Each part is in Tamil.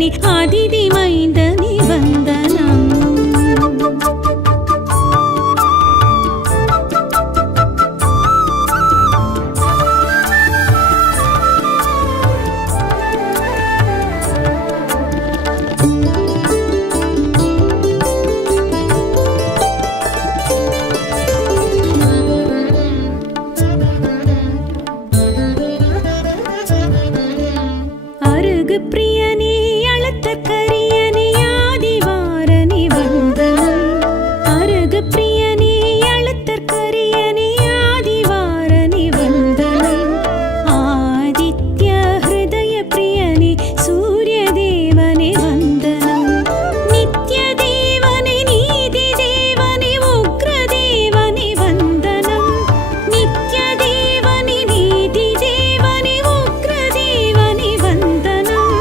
தேவனே அதிதி மைந்தனே வந்தனம். பிரியனே அழுத்த கரியனே ஆதிவாரனே வந்தனம். அருகு பிரியனே அழுத்த கரியனே ஆதிவாரனே வந்தனம். ஆதித்ய ஹிருதய பிரியனே சூரிய தேவனே வந்தனம். நித்ய தேவனே நீதி தேவனே உக்ர தேவனே வந்தனம். நித்ய தேவனே நீதி தேவனே உக்ர தேவனே வந்தனம்.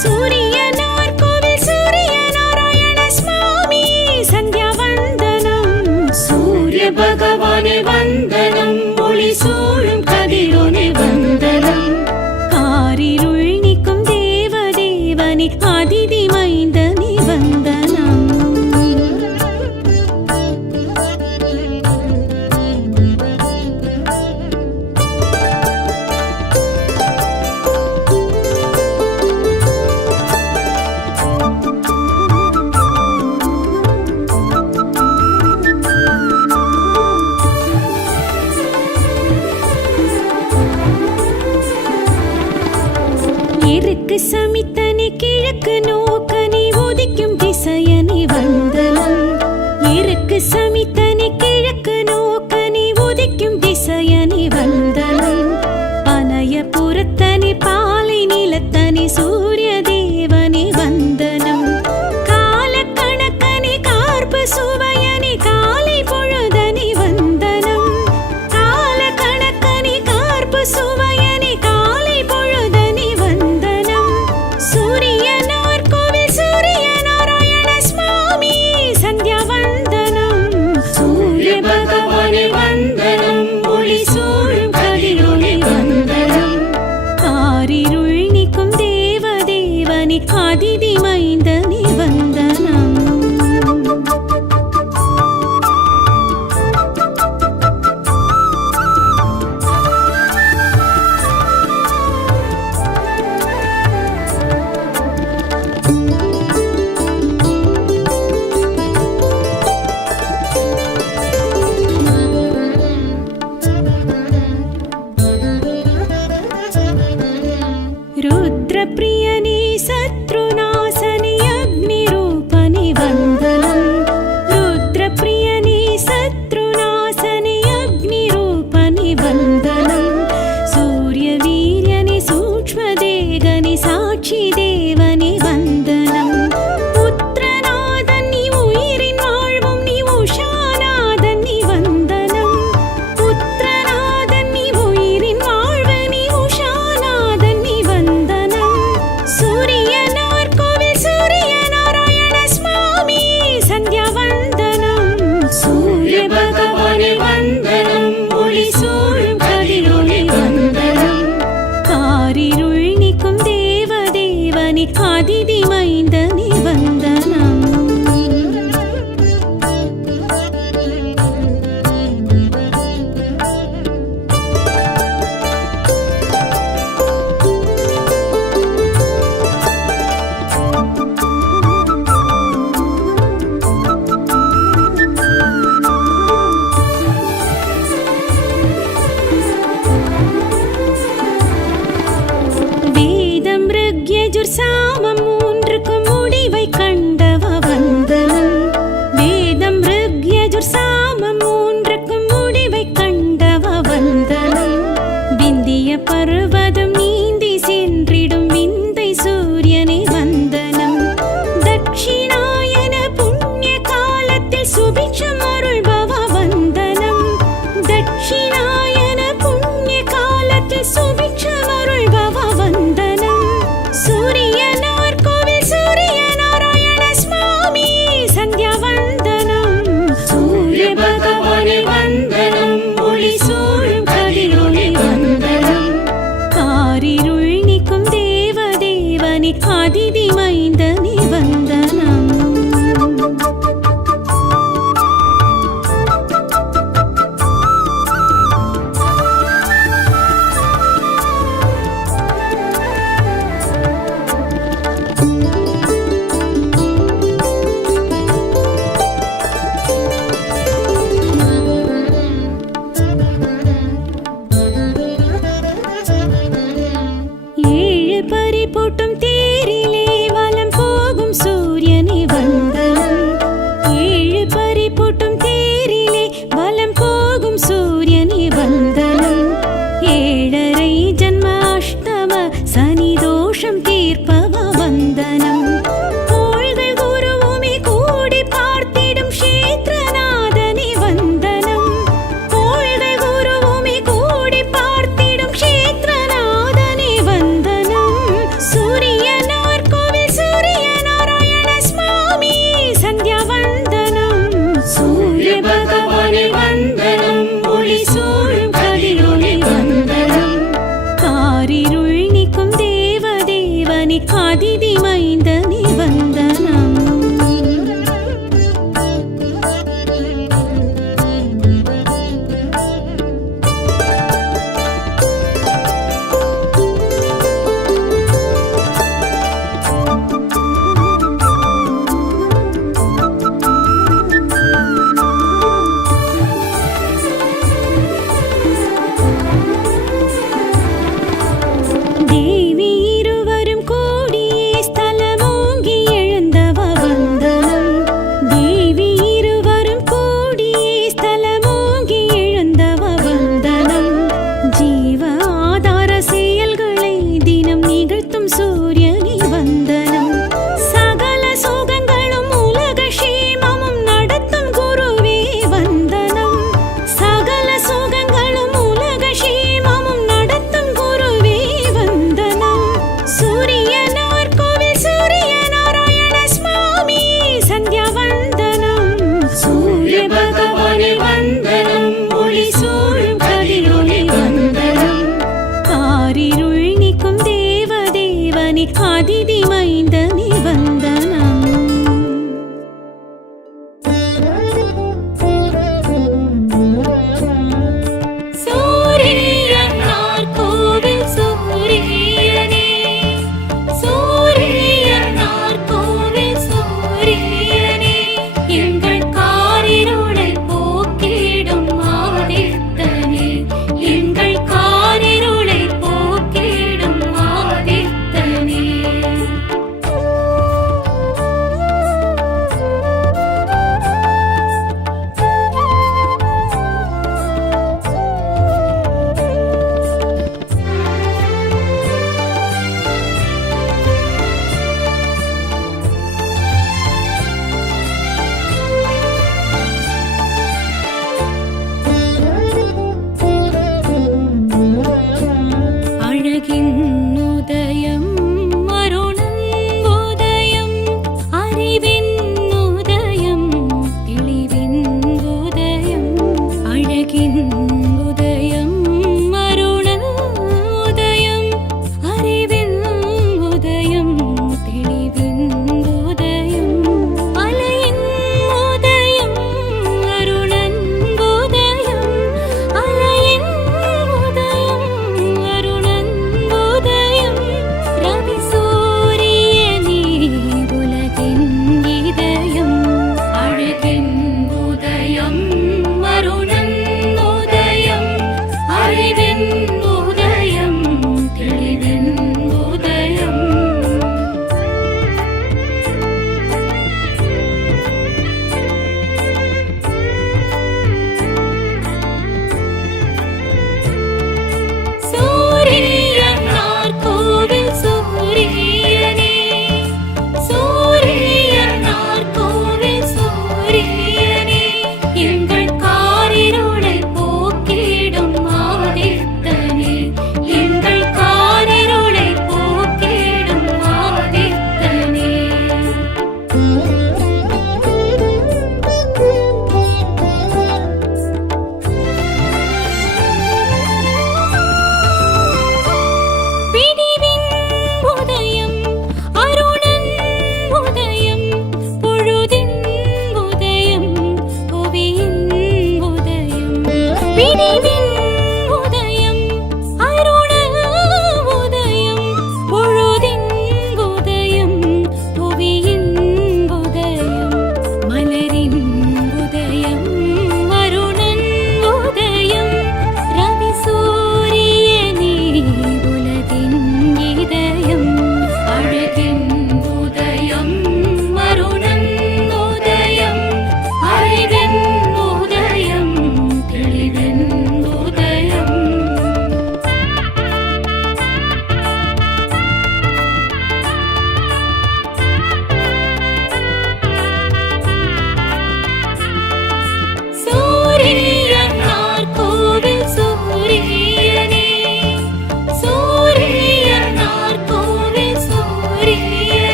சூரியனார் கோவில் சூரிய நாராயண சுவாமி சந்தியா வந்தனம். சூரிய பகவானே வந்தனம். ஒளி சூழும் கதிரோனே வந்தனம். காரிருள் நீக்கும் தேவ தேவனே அதிதி மைந்தனே வந்தனம். எருக்கு சமித்தனே கிழக்கு நோக்கனே உதிக்கும் திசையனே வந்தனம். எருக்கு சமித்தனே கிழக்கு நோக்கனே உதிக்கும் திசையனே வந்தனம். பனய புறத்தனே பாலை நிலத்தனே சூரிய தேவனே வந்தனம். கால கணக்கனே கார்பு சுவையனே காலை பொழுதனே வந்தனம். கால கணக்கனே கார்பு சுவையனே காலை பொழுதனே வந்தனம். சூரியனார் கோவில் சூரிய நாராயண சுவாமி சந்தியா வந்தனம். சூரிய பகவானே வந்தனம். ஒளி சூழும் கதிரோனே வந்தனம். காரிருள் நீக்கும் தேவ தேவனே அதிதி மைந்தனே வந்தனம். ருத்ரபிரியனே சத்ருநாசனே அக்னிரூபனே வந்தனம். ருத்ரபிரியனே சத்ருநாசனே அக்னிரூபனே வந்தனம். சூரிய வீரியனே சூக்ஷ்மதேகனே சாட்சி தேவனே வந்தனம். புத்திரநாதன் நீ உயிரின் வாழ்வும் நீ உஷாநாதன் நீ வந்தனம். புத்திரநாதன் நீ உயிரின் வாழ்வு நீ உஷாநாதன் நீ வந்தனம். சூரியனார் கோவில் சூரிய நாராயண சுவாமி சந்தியா வந்தனம். சூரிய பகவானே வந்தனம். ஒளி சூழும் கதிரோனே வந்தனம். காரிருள் நீக்கும் தேவ தேவனே அதிதி மைந்தனே வந்தனம். வேதம் ருக்யஜுர் சாமம் மூன்றுக்கும் முடிவை கண்டவ வந்தனம். வேதம் ருக்யஜுர் சாமம் மூன்றுக்கும் முடிவை கண்டவ வந்தனம். விந்திய பர்வதம் நீந்தி சென்றிடும் விந்தை சூரியனே வந்தனம். தட்சிணாயன புண்ணிய காலத்தில் சுபிக்ஷம் அருள்பவ வந்தனம். தட்சிணாயன புண்ணிய காலத்தில் சுபிக்ஷம் அருள்பவ வந்தனம். சூரியன் அதிதி மைந்தனே வந்தனம். தேவி இருவரும் கூடியே ஸ்தலமோங்கி எழுந்தவ வந்தனம். தேவி இருவரும் கூடியே ஸ்தலமோங்கி எழுந்தவ வந்தனம். ஜீவ ஆதார செயல்களை தினம் நிகழ்த்தும் சூரியனே வந்தனம். சகல சுகங்களும் உலக க்ஷேமமும் நடத்தும் குருவே வந்தனம். சகல சுகங்களும் உலக க்ஷேமமும் நடத்தும் குருவே வந்தனம். சூரியனார் கோவில் சூரிய நாராயண சுவாமியே சந்தியா வந்தனம். சூரிய பகவானே வந்தனம். ஒளி சூழும் கதிரொளி வந்தனம். காரிருள் நீக்கும் தேவதேவனே அதிதி மைந்தனே வந்தனம். சூரியனார் கோவில் சூரியனே. சூரியனார் கோவில் சூரியனே. எங்கள் காரிருளை போக்கிடும் ஆதித்தனே. எங்கள் காரிருளை போக்கிடும் ஆதித்தனே.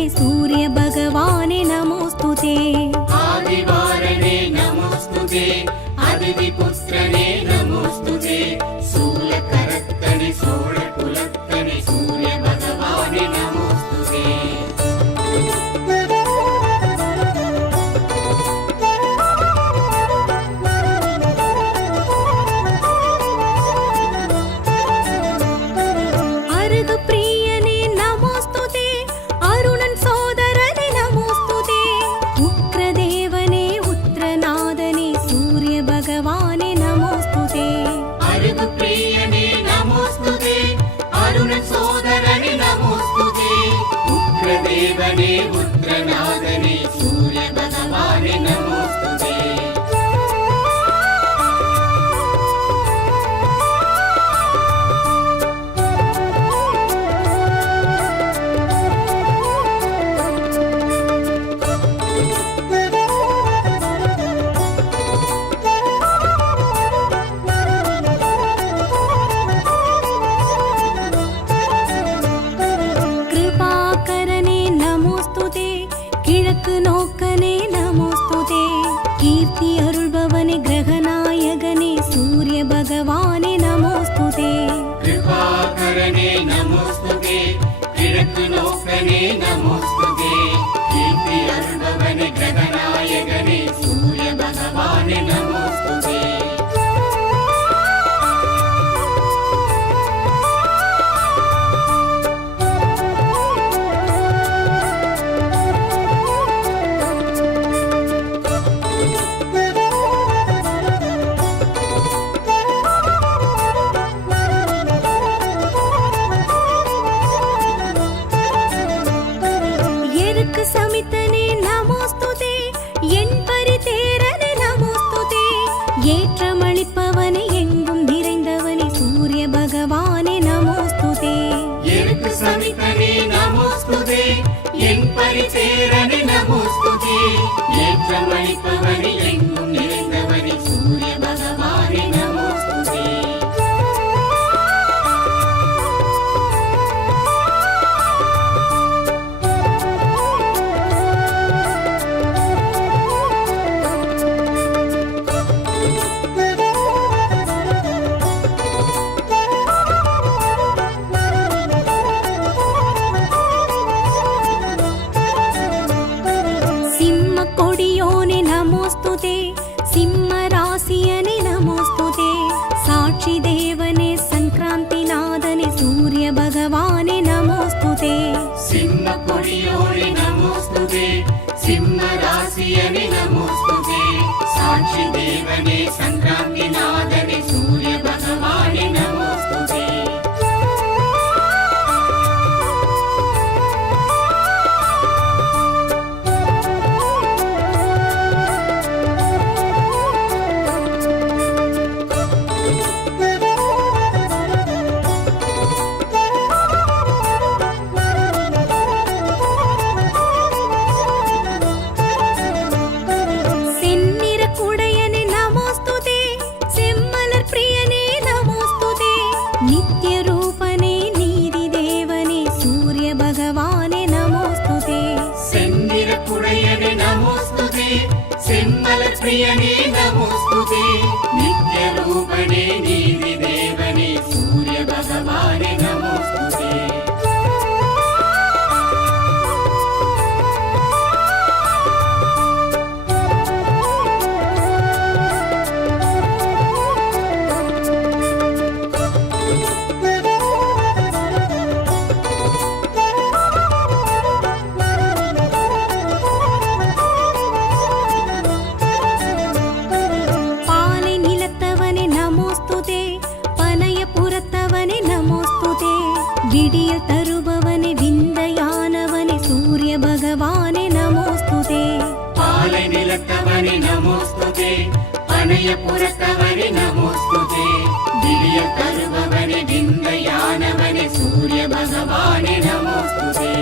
आदिवारणे सूर्य भगवाने नमोस्तुते आदिवारणे नमोस्तुते அதிதிபுத்திரனே நமோஸ்துதே சூலகரத்தனே சோழகுலத்தனே சூரிய பகவானே நமோஸ்துதே அருகு பிரியனே நமோஸ்துதே அருணன் சோதரனே நமோஸ்துதே உக்ரதேவனே உத்ரநாதனே சூரிய பகவானே நமோஸ்துதே அருகு பிரியனே நமோஸ்துதே அருணன் சோதரனே நமோஸ்துதே உக்ரதேவனே உத்ரநாதனே சூரிய பகவானே நமோஸ்துதே கிருபாகரனே நமோஸ்துதே கிழக்கு நோக்கனே நமோஸ்துதே கீர்த்தி அருள்பவனே கிரகநாயகனே சூரிய பகவானே நமோஸ்துதே கிருபாகரனே நமோஸ்துதே கிழக்கு நோக்கனே நமோஸ்துதே கீர்த்தி அருள்பவனே கிரகநாயகனே சூரிய பகவானே நமோஸ்துதே எருக்கு சமித்தனே நமோஸ்துதே என் பரிதேரனே நமோஸ்துதே ஏற்றமளிப்பவனே எங்கும் நிறைந்தவனே சூரிய பகவானே நமோஸ்துதே எனக்கு சமித்தனே நமோஸ்துதே என் பரிசேரனே நமோஸ்துதே ஏற்றமளிப்பவனே எங்கும் நிறைந்தவனே சூரிய பகவானே நமோஸ்துதே சிம்ம கொடியோனே நமோஸ்துதே சிம்ம ராசியனே நமோஸ்துதே சாட்சி தேவனே சங்கிராந்தி நாதனே சூரிய பகவானே நமோஸ்துதே சிம்ம கொடியோனே நமோஸ்துதே சிம்ம ராசியனே நமோஸ்துதே சாட்சி தேவனே சங்கிராந்தி நாதனே சூரிய பகவானே நமோஸ்துதே செந்நிற குடையனே நமோஸ்துதே செம்மலர் பிரியனே நமோஸ்துதே நித்ய ரூபனே நீதி தேவனே சூரிய பகவானே நமோஸ்துதே செந்திர குடையனே நமோஸ்துதே செம்மலர் பிரியனே நமோஸ்துதே நித்ய ரூபனே நீதி தேவனே சூரிய பகவானே நமோஸ்துதே பாலை நிலத்தவனே நமோஸ்துதே பனயபுரத்தவனே நமோஸ்துதே விடியல் தருபவனே விந்தையானவனே சூரிய பகவானே நமோஸ்துதே பாலை நிலத்தவனே நமோஸ்துதே பனயபுரத்தவனே நமோஸ்துதே திவ்ய தருபவனே விந்தையானவனே சூரிய பகவானே நமோஸ்துதே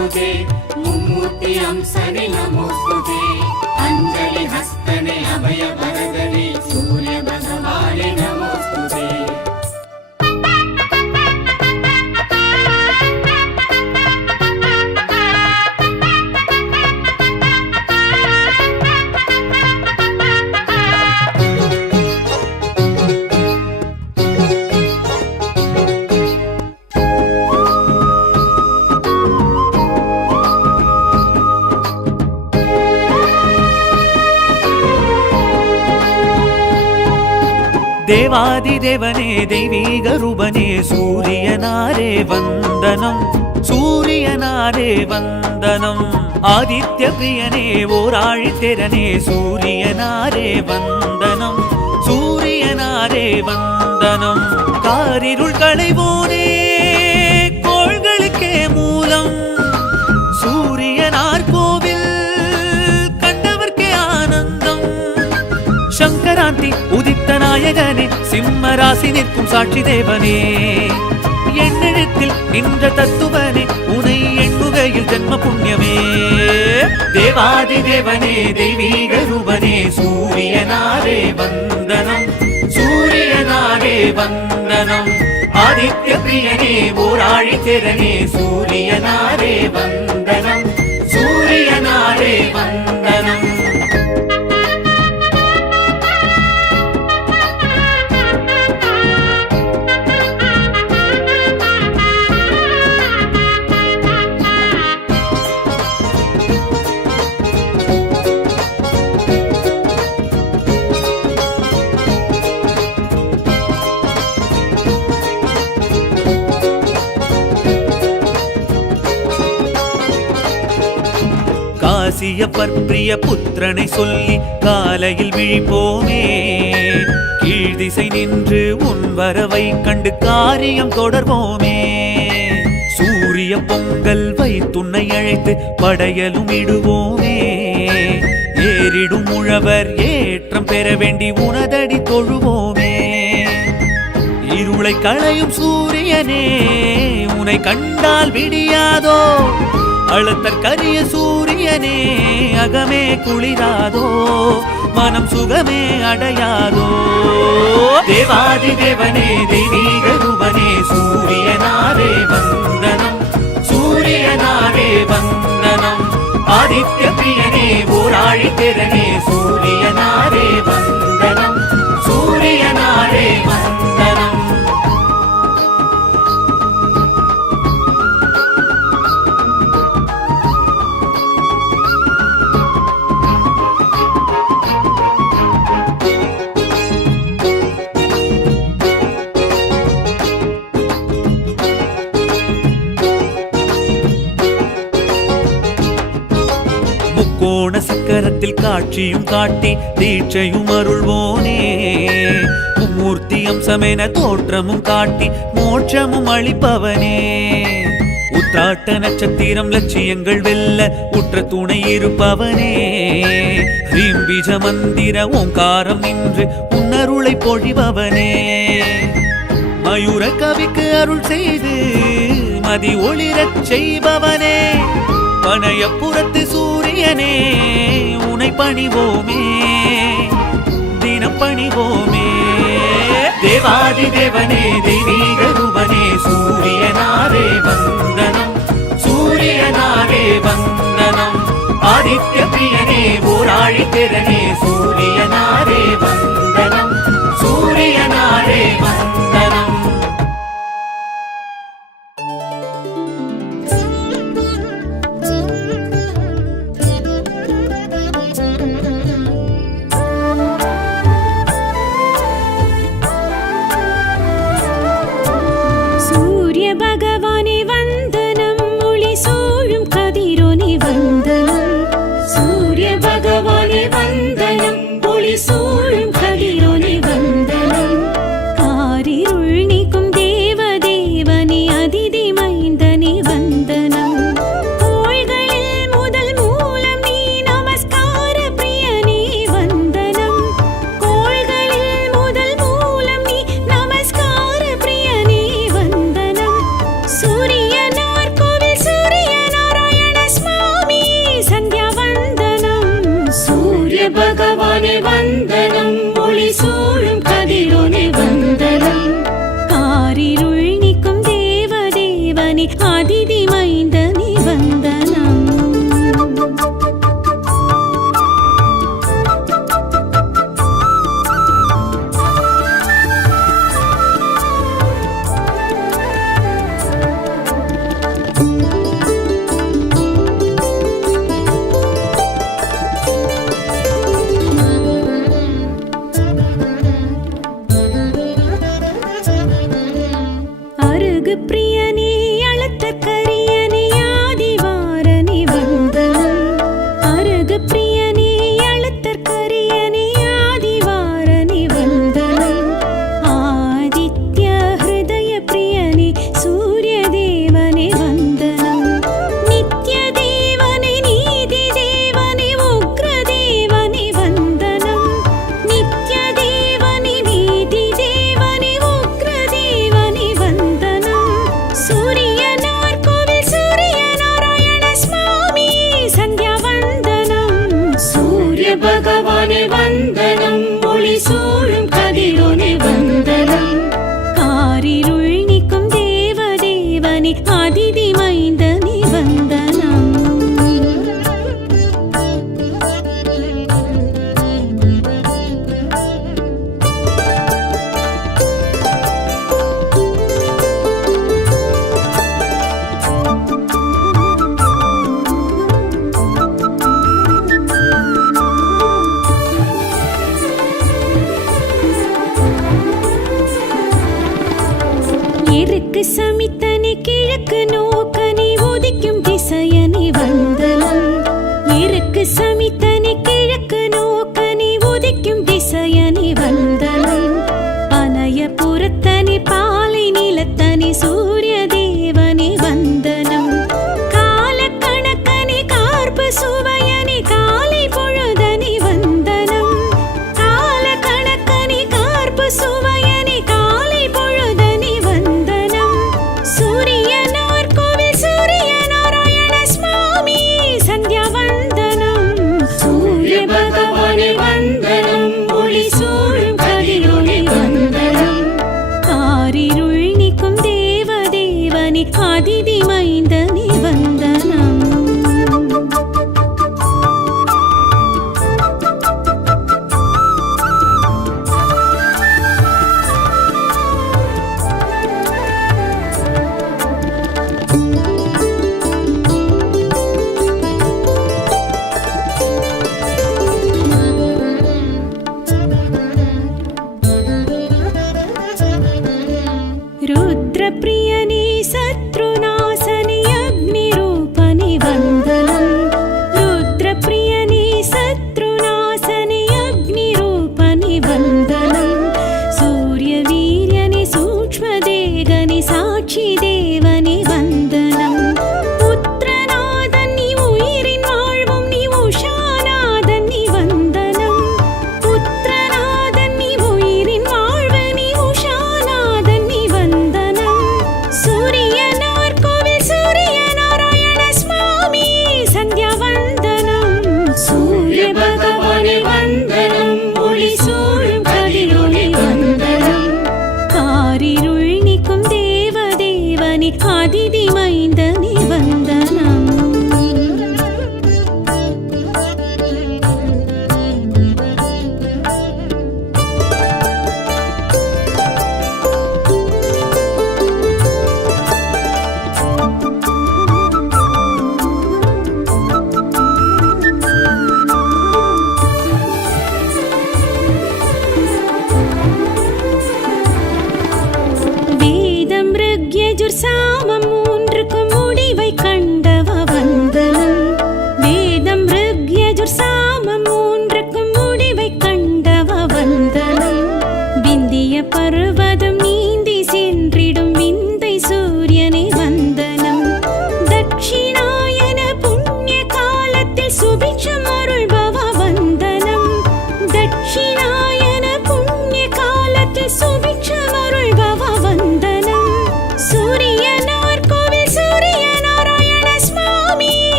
नमोस्तुते मुम्मूर्ति अंसने नमोस्तुते अंजलि हस्तने अभय वरदने सूर्य भगवाने नमोस्तुते தேவாதிதேவனே தெய்வீக ரூபனே சூரியனாரே வந்தனம் சூரியனாரே வந்தனம் ஆதித்ய பிரியனே ஓராழித்திரனே சூரியனாரே வந்தனம் சூரியனாரே வந்தனம் காரிருள் களைவோனே கோள்களுக்கே மூலம் சூரியனார் கோவில் கண்டவர்க்கே ஆனந்தம் சங்கராந்தி உதித்த நாயகனே சிம்ம ராசி நிற்கும் சாட்சி தேவனே எண்ணெழுத்தில் நின்ற தத்துவனே உனை எண்ணுகையில் ஜென்ம புண்ணியமே தேவாதி தேவனே தெய்வீக ரூபனே சூரியனாரே வந்தனம் சூரியனாரே வந்தனம் ஆதித்ய பிரியனே ஓராழித்திரனே சூரியனாரே வந்தனம் சூரியனாரே வந்தனம் காசியப்பர் பிரிய புத்திரனை சொல்லி காலையில் விழிப்போமே கீழ் திசை நின்று உன் வரவை கண்டு காரியம் தொடர்வோமே சூரிய பொங்கல் வைத்துன்னை அழைத்து படையலும் இடுவோமே ஏறிடும் உழவர் ஏற்றம் பெற வேண்டி உனதடி தொழுவோமே இருளை களையும் சூரியனே உனை கண்டால் விடியாதோ அழுத்தற் கரிய சூரியனே அகமே குளிராதோ மனம் சுகமே அடையாதோ தேவாதி தேவனே தெய்வீக ரூபனே சூரியனாரே வந்தனம் சூரியனாரே வந்தனம் ஆதித்ய பிரியனே ஓராழித்திரனே சூரியனாரே வந்தனம் சூரியனாரே வந்தனம் கோண சக்கரத்தில் காட்சியும் காட்டி தீட்சையும் அருள்வோனே மும்மூர்த்தி அம்சமென தோற்றமும் காட்டி மோட்சமும் அளிப்பவனே உத்திராட்ட நட்சத்திரம் லட்சியங்கள் வெல்ல உற்ற துணை இருப்பவனே ஹ்ரீம் பீஜ மந்திர ஓங்காரம் நின்று உன்னருளை பொழிபவனே மயூர கவிக்கு அருள் செய்து மதி ஒளிரச் செய்பவனே பனையப்புறத்து சூரியனே உனை பணிவோமே தினம் பணிவோமே தேவாதி தேவனே தெய்வீக ரூபனே சூரியனாரே வந்தனம் சூரியனாரே வந்தனம் ஆதித்ய பிரியனே ஓராழித்திரனே சூரியனாரே வந்தனம் சூரியனாரே வந்தனம் வந்தனம் பகவானே வந்தனம் ஒளி சூழும் கதிரோனே வந்தனம் காரிருள் நீக்கும் தேவதேவனே அதிதி மைந்தனே வந்தனம் அருகு பிரியனே அழுத்த கரியனே ஆதிவாரனே வந்தனம் அருகு பிரியனே அழுத்த கரியனே ஆதிவாரனே வந்தனம் ஆதித்ய ஹிருதய பிரியனே சூரிய தேவனே வந்தனம் நித்ய தேவனே நீதி தேவனே உக்ர தேவனே வந்தனம் நித்ய தேவனே நீதி தேவனே உக்ர தேவனே வந்தனம் சூரியனார் கோவில் சூரிய நாராயண சுவாமி சந்தியா வந்தனம் சூரிய பகவானே வந்தனம் ஒளி சூழும் கதிரோனே வந்தனம் காரிருள் நீக்கும் தேவதேவனே அதிதி மைந்தனே வந்தனம் எருக்கு சமித்தனி கிழக்கு நோக்கனி உதிக்கும் திசையனி வந்தனம் எருக்கு சமித்தனி கிழக்கு நோக்கனி உதிக்கும் திசையனி வந்தனம் பனய புறத்தனி பாலை நிலத்தனி சூரிய தேவனி வந்தனம் கால கணக்கனி கார்பு சுவையனி காலை பொழுதனி வந்தனம் கால கணக்கனி கார்பு சுவையனி காலை பொழுதனி வந்தனம் சூரியனார்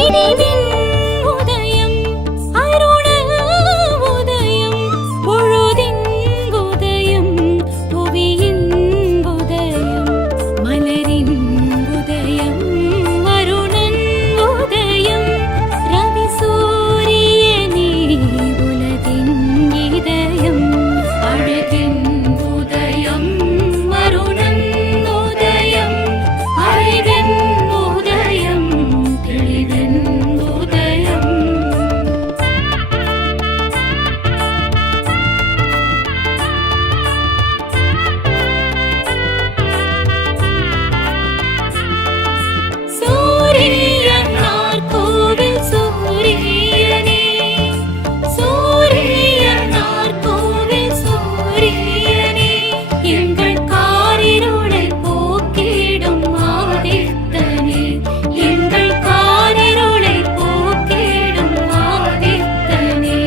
விடிவின் உதயம் அருண உதயம் பொழுதின் உதயம் புவியின் உதயம் மலரின் உதயம் அருணன் உதயம் ரவி சூரியனே உலகின் இதயம் அழகின் உதயம் அருணன் உதயம் அறிவின் உதயம் தெளிவின் உதயம் சூரியனார் கோவில் சூரியனே சூரியனார் கோவில் சூரியனே எங்கள் காரிருளை போக்கிடும் ஆதித்தனே எங்கள் காரிருளை போக்கிடும் ஆதித்தனே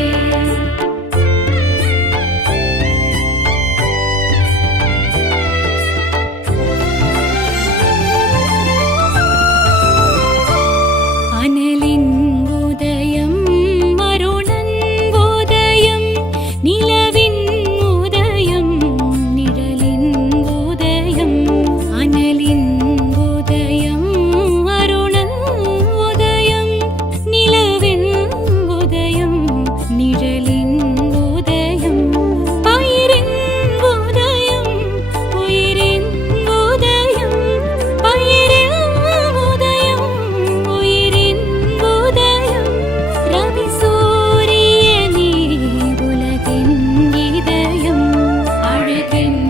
அனலின் உதயம் அருணன் உதயம் நிலவின் உதயம் நிழலின் உதயம் அனலின் உதயம் அருணன் உதயம் நிலவின் உதயம் நிழலின் உதயம் பயிரின் உதயம் உயிரின் உதயம் பயிரின் உதயம் உயிரின் உதயம் ரவி சூரியனே உலகின் இதயம் அழகின்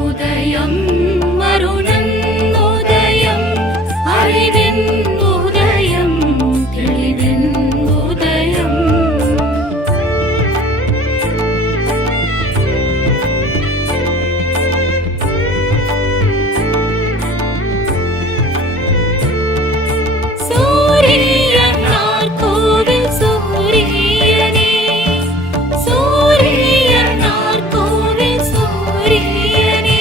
உதயம் அருணன் உதயம் அறிவின் உதயம் தெளிவின் உதயம் சூரியனார் கோவில் சூரியனே சூரியனார் கோவில் சூரியனே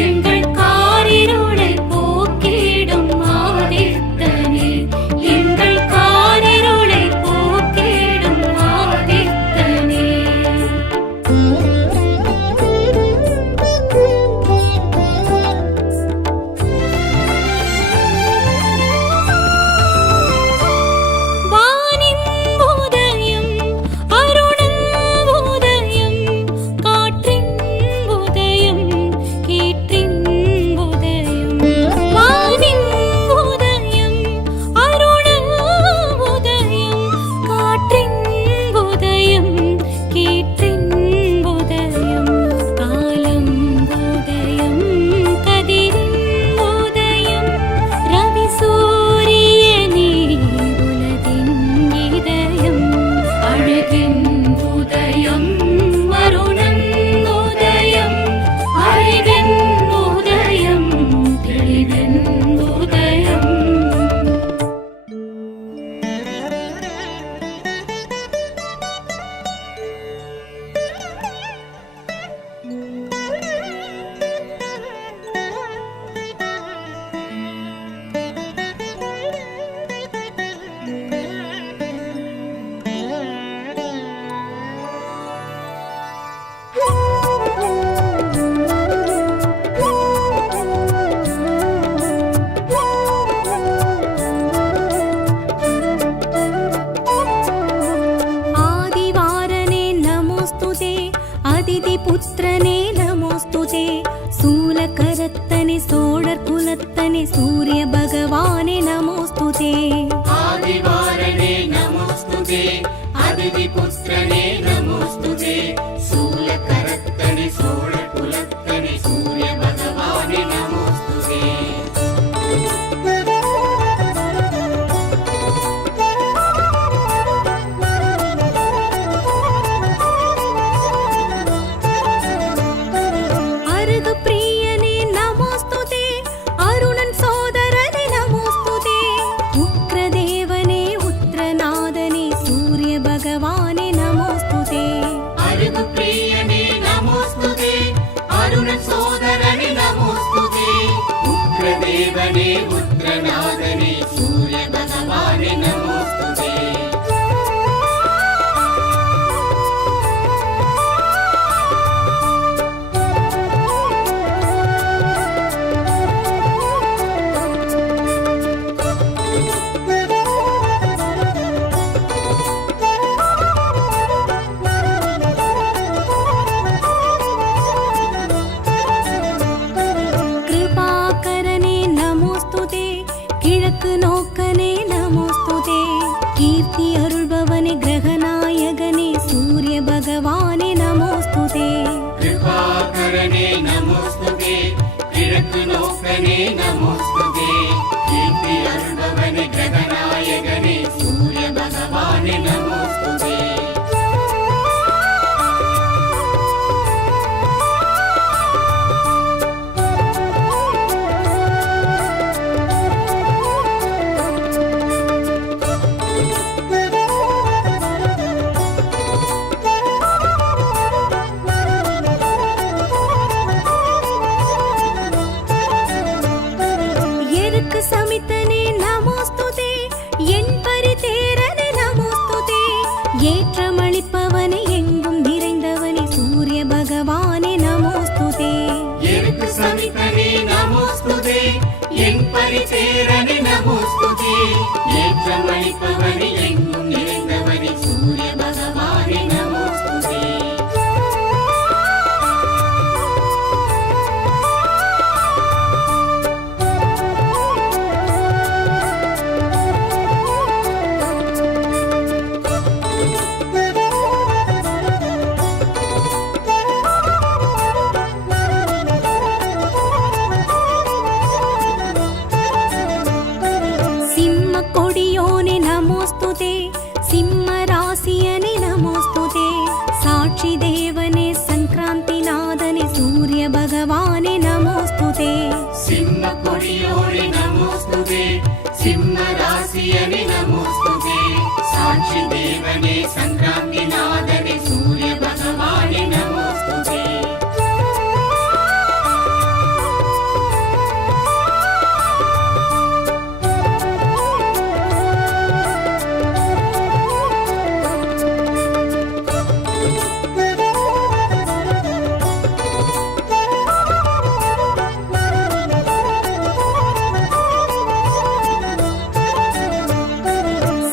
எங்கள் காரிருளை போக்கிடும் ஆதித்தனே எங்கள் காரிருளை போக்கிடும் ஆதித்தனே வானின் உதயம் அருணன் உதயம் காற்றின் உதயம் கீற்றின் உதயம் வானின் உதயம் அருணன் உதயம் காற்றின் உதயம் கீற்றின் உதயம் காலம் உதயம் கதிரின் உதயம் ரவி சூரியனே உலகின் இதயம் அழகின் உதயம் அருணன் உதயம் அறிவின் உதயம் தெளிவின் உதயம் आदिवारने नमोस्तुते अदितिपुत्रने नमोस्तुते शूलकरत्तने सोडर्कुलत्तने सूर्यभगवाने नमोस्तुते आदिवारणे नमोस्तुते अदितिपुत्रने नमोस्तुते शूलकरत्तने सोडकुलत्तने सूर्यभगवाने नमोस्तुते अरुगप्रियने नमोस्तुते अरुणन् सोदरने नमोस्तुते उग्रदेवने என் பரிதேரனே நமோஸ்துதே ஏற்றமளிப்பவனே எங்கும் நிறைந்தவனே சூரிய பகவானே நமோஸ்துதே எருக்கு சமிதனே நமோஸ்துதே என் பரிதேரனே நமோஸ்துதே ஏற்றமளிப்பவனே எங்கும் நிறைந்தவனே சூரிய பகவானே நமோஸ்துதே சிம்ம கொடியோனே நமோஸ்துதே சிம்ம ராசியனே நமோஸ்துதே சாட்சி தேவனே சங்கிராந்தி நாதனே சூரிய பகவானே நமோஸ்துதே சிம்ம கொடியோனே நமோஸ்துதே சிம்ம ராசியனே நமோஸ்துதே சாட்சி தேவனே சங்கிராந்தி நாதனே சூரிய பகவானே நமோஸ்துதே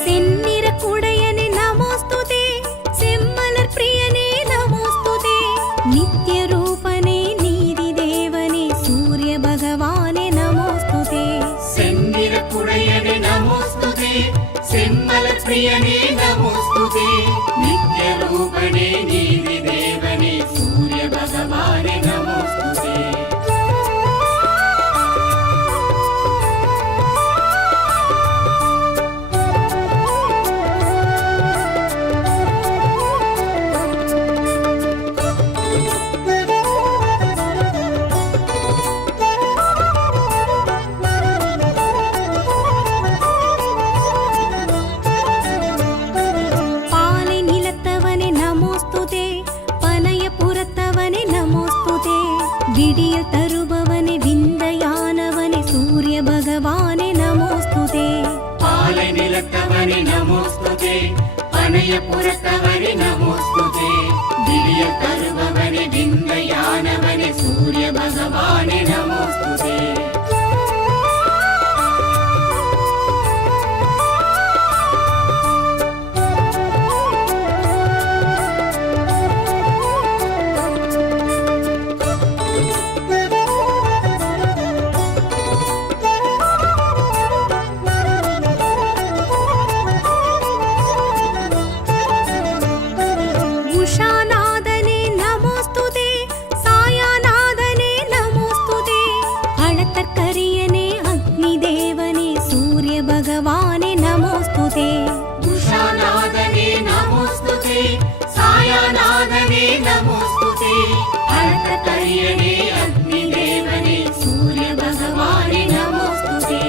செந்நிற குடையனே நமோஸ்துதே செம்மலர் பிரியனே நமோஸ்துதே நித்ய ரூபனே நீதி தேவனே சூரிய பகவானே நமோஸ்துதே செந்திர குடையனே நமோஸ்துதே செம்மலர் பிரியனே நமோஸ்துதே நித்ய ரூபனே நீதி தேவனே சூரிய பகவானே நமோஸ்துதே பாலை நிலத்தவனே நமோஸ்துதே பனைய புறத்தவனே நமோஸ்துதே விடியல் தருபவனே விந்தையானவனே சூரிய பகவானே நமோஸ்துதே பாலை நிலத்தவனே நமோஸ்துதே பனைய புறத்தவனே நமோஸ்துதே திவ்ய தருபவனே விந்தையானவனே சூரிய பகவானே நமோஸ்துதே உஷாநாதனே நமோஸ்துதே சாயாநாதனே நமோஸ்துதே அளத்தற்கரியனே அக்னி தேவனே சூரிய பகவானே நமோஸ்துதே உஷாநாதனே நமோஸ்துதே சாயாநாதனே நமோஸ்துதே அழகரியனே அக்னி தேவனே சூரிய பகவானே நமோஸ்துதே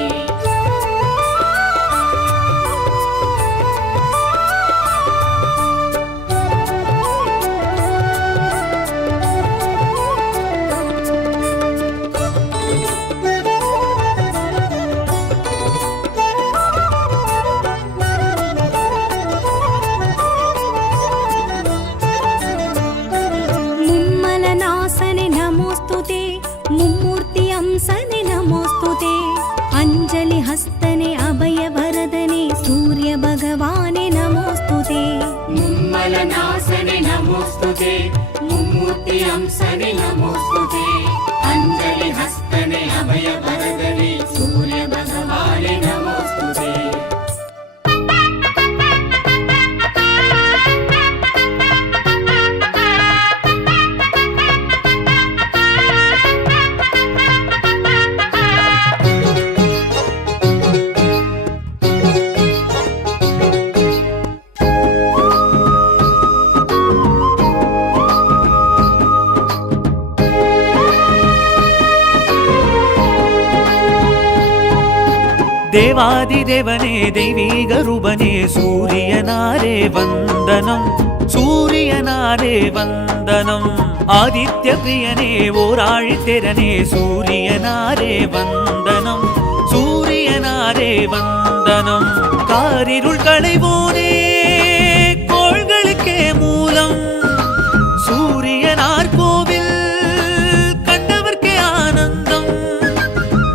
மும்மலநாசனே நமோஸ்துதே மும்மூர்த்தி அம்சனே நமோஸ்துதே அஞ்சலி ஹஸ்தனே அபய வரதனே சூரிய பகவானே நமோஸ்துதே மும்மலநாசனே நமோஸ்துதே மும்மூர்த்தி அம்சனே நமோஸ்துதே அஞ்சலி ஹஸ்தனே அபய வரதனே சூரிய பகவானே நமோஸ்துதே தேவாதிதேவனே தெய்வீக ரூபனே சூரியனாரே வந்தனம் சூரியனாரே வந்தனம் ஆதித்ய பிரியனே ஓராழித்திரனே சூரியனாரே வந்தனம் சூரியனாரே வந்தனம் காரிருள் களைவோனே கோள்களுக்கே மூலம் சூரியனார் கோவில் கண்டவர்க்கே ஆனந்தம்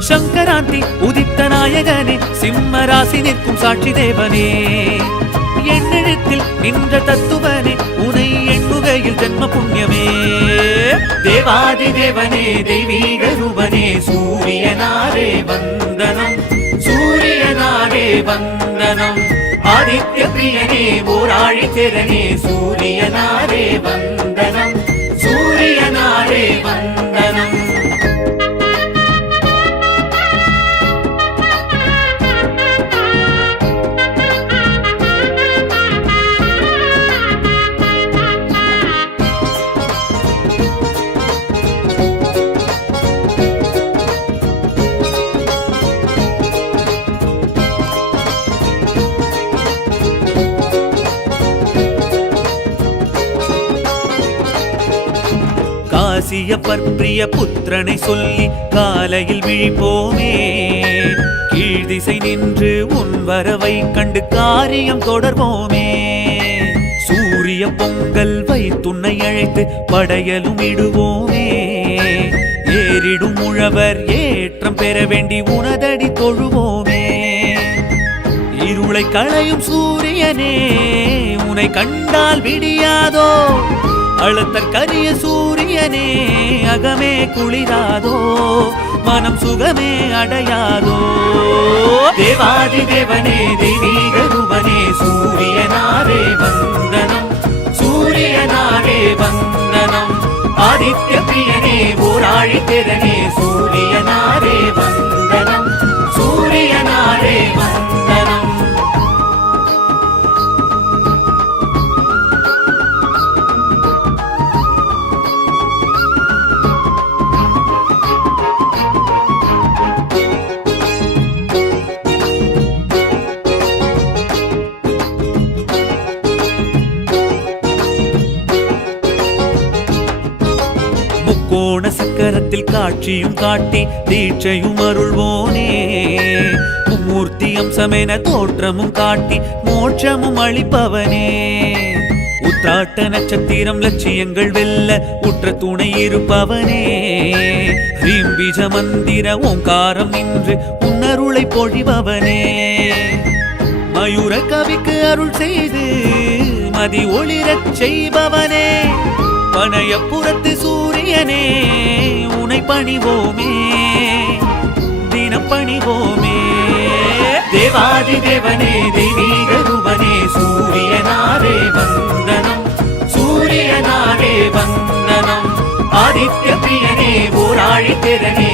சங்கராந்தி உதித்த நாயகனே சிம்ம ராசி நிற்கும் சாட்சி தேவனே எண்ணெழுத்தில் நின்ற தத்துவனே உனை எண்ணுகையில் ஜென்ம புண்ணியமே தேவாதி தேவனே தெய்வீக ரூபனே சூரியனாரே வந்தனம் சூரியனாரே வந்தனம் ஆதித்ய பிரியனே ஓராழி திறனே சூரியனாரே வந்தனம் சூரியனாரே வந்தனம் காசியப்பர் பிரிய புத்திரனை சொல்லி காலையில் விழிப்போமே கீழ் திசை நின்று உன் வரவை கண்டு காரியம் தொடர்வோமே சூரிய பொங்கல் வைத்துன்னை அழைத்து படையலும் இடுவோமே ஏறிடும் உழவர் ஏற்றம் பெற வேண்டி உனதடி தொழுவோமே இருளை களையும் சூரியனே உனை கண்டால் விடியாதோ அழுத்தற்கரிய சூரியனே அகமே குளிராதோ மனம் சுகமே அடையாதோ தேவாதி தேவனே தெய்வீக ரூபனே சூரியனாரே வந்தனம் சூரியனாரே வந்தனம் ஆதித்ய பிரியனே ஓராழி திறனே சூரியனாரே வந்தனம் சூரியனாரே வந்தனம் கோண சக்கரத்தில் காட்சியும் காட்டி தீட்சையும் அருள்வோனே மும்மூர்த்தி அம்சமென தோற்றமும் காட்டி மோட்சமும் அளிப்பவனே உத்ராட்ட நட்சத்திரம் லட்சியங்கள் வெல்ல உற்ற துணை இருப்பவனே ஹ்ரீம் பீஜ மந்திர ஓங்காரம் நின்று உன்னருளை பொழிபவனே மயூர கவிக்கு அருள் செய்து மதி ஒளிரச் செய்பவனே பனையப்புறத்து சூரியனே உனை பணிவோமே தினம் பணிவோமே தேவாதி தேவனே தெய்வீக ரூபனே சூரியனாரே வந்தனம் சூரியனாரே வந்தனம் ஆதித்ய பிரியனே ஓராழி திறனே